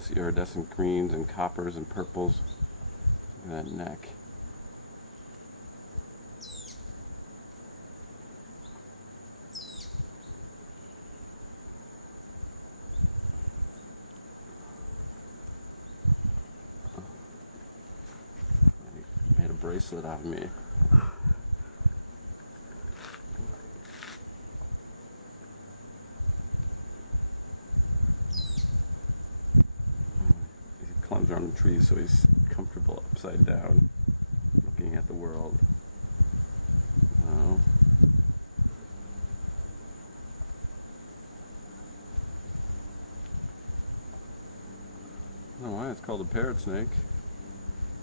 this iridescent greens and coppers and purples in that neck. Made a bracelet out of me. Climbs around the trees so he's comfortable upside down, looking at the world. Oh. I don't know why it's called a parrot snake.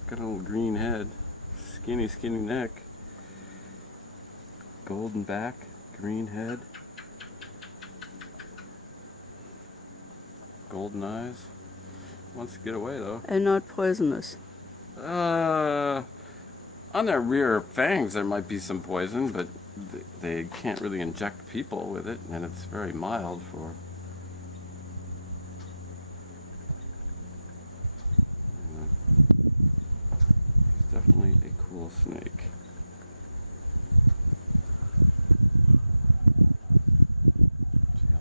Got a little green head, skinny neck, golden back, green head, golden eyes. Wants to get away though. And not poisonous. On their rear fangs there might be some poison, but they can't really inject people with it, and it's very mild for. It's definitely a cool snake.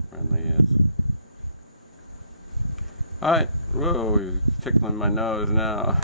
Friendly is. Alright. Whoa, you're tickling my nose now.